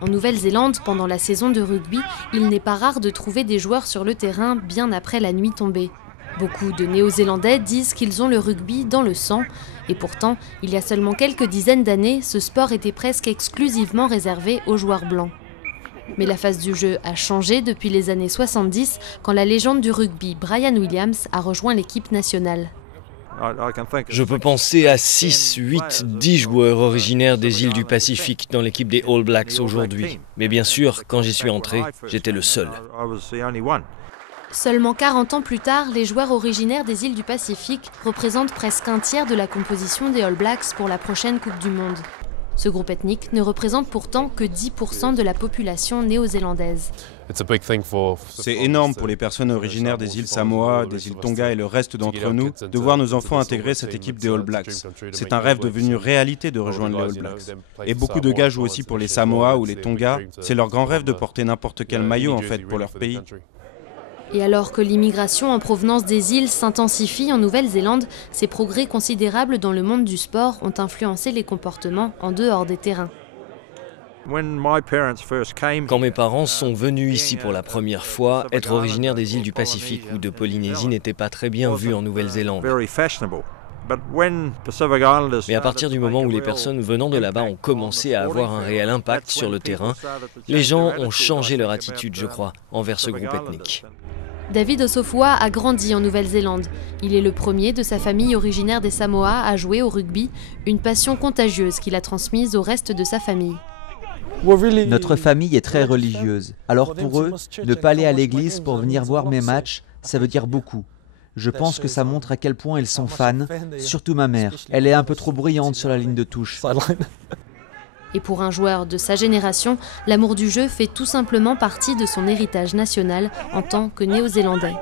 En Nouvelle-Zélande, pendant la saison de rugby, il n'est pas rare de trouver des joueurs sur le terrain bien après la nuit tombée. Beaucoup de Néo-Zélandais disent qu'ils ont le rugby dans le sang. Et pourtant, il y a seulement quelques dizaines d'années, ce sport était presque exclusivement réservé aux joueurs blancs. Mais la face du jeu a changé depuis les années 70, quand la légende du rugby, Brian Williams, a rejoint l'équipe nationale. Je peux penser à 6, 8, 10 joueurs originaires des îles du Pacifique dans l'équipe des All Blacks aujourd'hui. Mais bien sûr, quand j'y suis entré, j'étais le seul. Seulement 40 ans plus tard, les joueurs originaires des îles du Pacifique représentent presque un tiers de la composition des All Blacks pour la prochaine Coupe du Monde. Ce groupe ethnique ne représente pourtant que 10% de la population néo-zélandaise. C'est énorme pour les personnes originaires des îles Samoa, des îles Tonga et le reste d'entre nous de voir nos enfants intégrer cette équipe des All Blacks. C'est un rêve devenu réalité de rejoindre les All Blacks. Et beaucoup de gars jouent aussi pour les Samoa ou les Tonga. C'est leur grand rêve de porter n'importe quel maillot en fait pour leur pays. Et alors que l'immigration en provenance des îles s'intensifie en Nouvelle-Zélande, ces progrès considérables dans le monde du sport ont influencé les comportements en dehors des terrains. Quand mes parents sont venus ici pour la première fois, être originaire des îles du Pacifique ou de Polynésie n'était pas très bien vu en Nouvelle-Zélande. Mais à partir du moment où les personnes venant de là-bas ont commencé à avoir un réel impact sur le terrain, les gens ont changé leur attitude, je crois, envers ce groupe ethnique. David Osofua a grandi en Nouvelle-Zélande. Il est le premier de sa famille originaire des Samoa à jouer au rugby, une passion contagieuse qu'il a transmise au reste de sa famille. Notre famille est très religieuse. Alors pour eux, ne pas aller à l'église pour venir voir mes matchs, ça veut dire beaucoup. Je pense que ça montre à quel point ils sont fans, surtout ma mère. Elle est un peu trop bruyante sur la ligne de touche. Et pour un joueur de sa génération, l'amour du jeu fait tout simplement partie de son héritage national en tant que Néo-Zélandais.